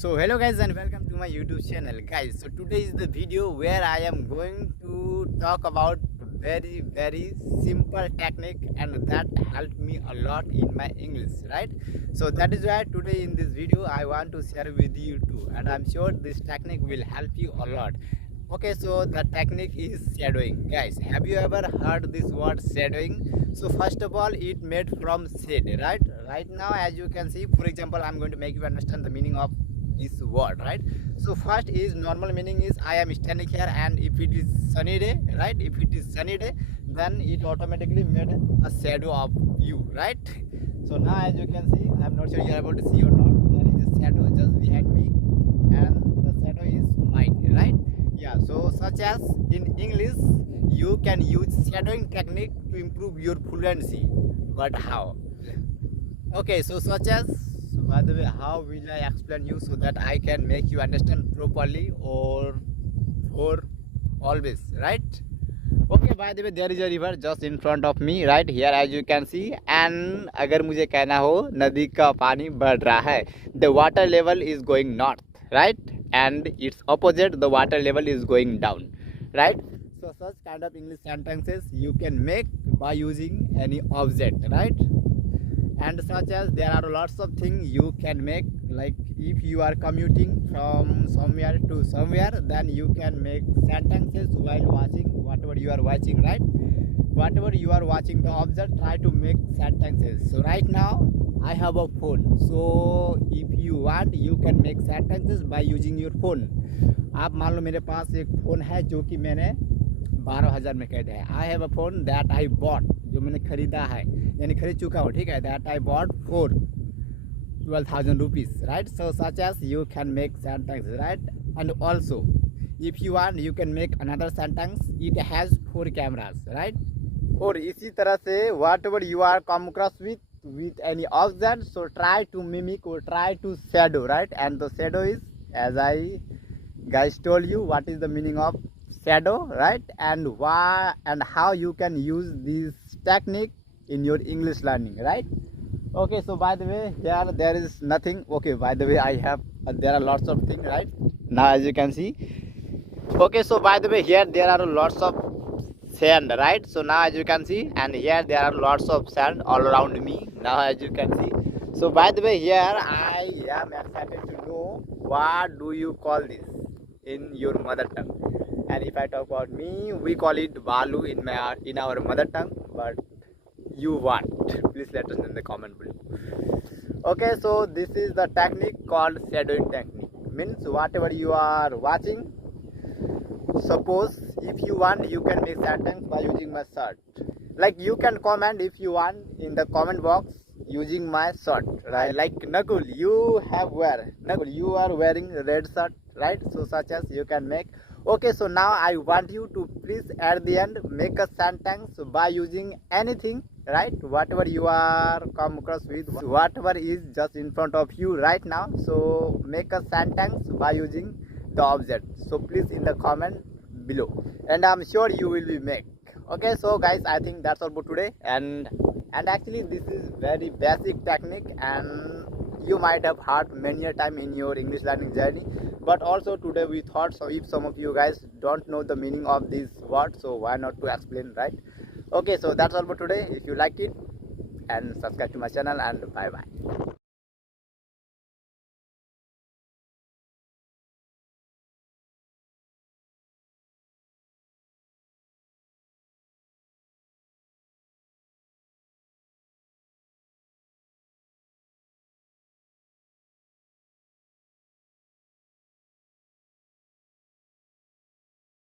So hello guys and welcome to my YouTube channel guys. So today is the video where I am going to talk about very simple technique and that helped me a lot in my English, right? So that is why today in this video I want to share with you too, and I'm sure this technique will help you a lot. Okay, so the technique is shadowing. Guys, have you ever heard this word shadowing? So first of all, it made from shade, right now as you can see, for example, I'm going to make you understand the meaning of this word, right? So first is normal meaning is I am standing here, and if it is sunny day, right, if it is sunny day, then it automatically made a shadow of you, right? So now as you can see, I'm not sure you are able to see or not, there is a shadow just behind me and the shadow is mine, right? Yeah, so such as in English you can use shadowing technique to improve your fluency, but how? Okay, so such as, by the way, how will I explain you so that I can make you understand properly or for always, right? Okay, by the way, there is a river just in front of me right here as you can see, and अगर मुझे कहना हो नदी का पानी बढ़ रहा है, the water level is going north, right? And its opposite, the water level is going down, right? So such kind of English sentences you can make by using any object, right? And such as there are lots of things you can make, like if you are commuting from somewhere to somewhere, then you can make sentences while watching whatever you are watching, right? Whatever you are watching the object, try to make sentences. So right now I have a phone, so if you want you can make sentences by using your phone. आप मान लो मेरे पास एक phone है जो कि मैंने 12,000 में खरीदा है. I have a phone that I bought, जो मैंने खरीदा है यानी खरीद चुका हूँ, ठीक है. That I bought for 12,000 rupees, right? So such as you can make sentence, right? And also if you want you can make another sentence, it has 4 cameras, right? और इसी तरह से whatever you are come across with any object, so try to mimic or try to shadow, right? And the shadow is, as I guys told you, what is the meaning of shadow, right? And why and how you can use this technique in your English learning, right? Okay, so by the way, here there is nothing. Okay, by the way, I have there are lots of things, right? Now as you can see. Okay, so by the way, here there are lots of sand, right? So now as you can see, and here there are lots of sand all around me. Now as you can see. So by the way, here I am excited to know what do you call this in your mother tongue. And if I talk about me, we call it balu in our mother tongue, but you want, please let us know in the comment below. Okay, so this is the technique called shadowing technique. Means whatever you are watching, suppose if you want you can make sentence by using my shirt. Like you can comment if you want in the comment box using my shirt, right? Like Nakul, you are wearing red shirt, right? So such as you can make. Okay, so now I want you to please at the end make a sentence by using anything, right? Whatever you are come across with, whatever is just in front of you right now, so make a sentence by using the object. So please in the comment below, and I'm sure you will be make. Okay, so guys, I think that's all for today, and actually this is very basic technique and you might have heard many a time in your English learning journey, but also today we thought, so if some of you guys don't know the meaning of this word, so why not to explain, right? Okay, so that's all for today. If you liked it, and subscribe to my channel, and bye bye.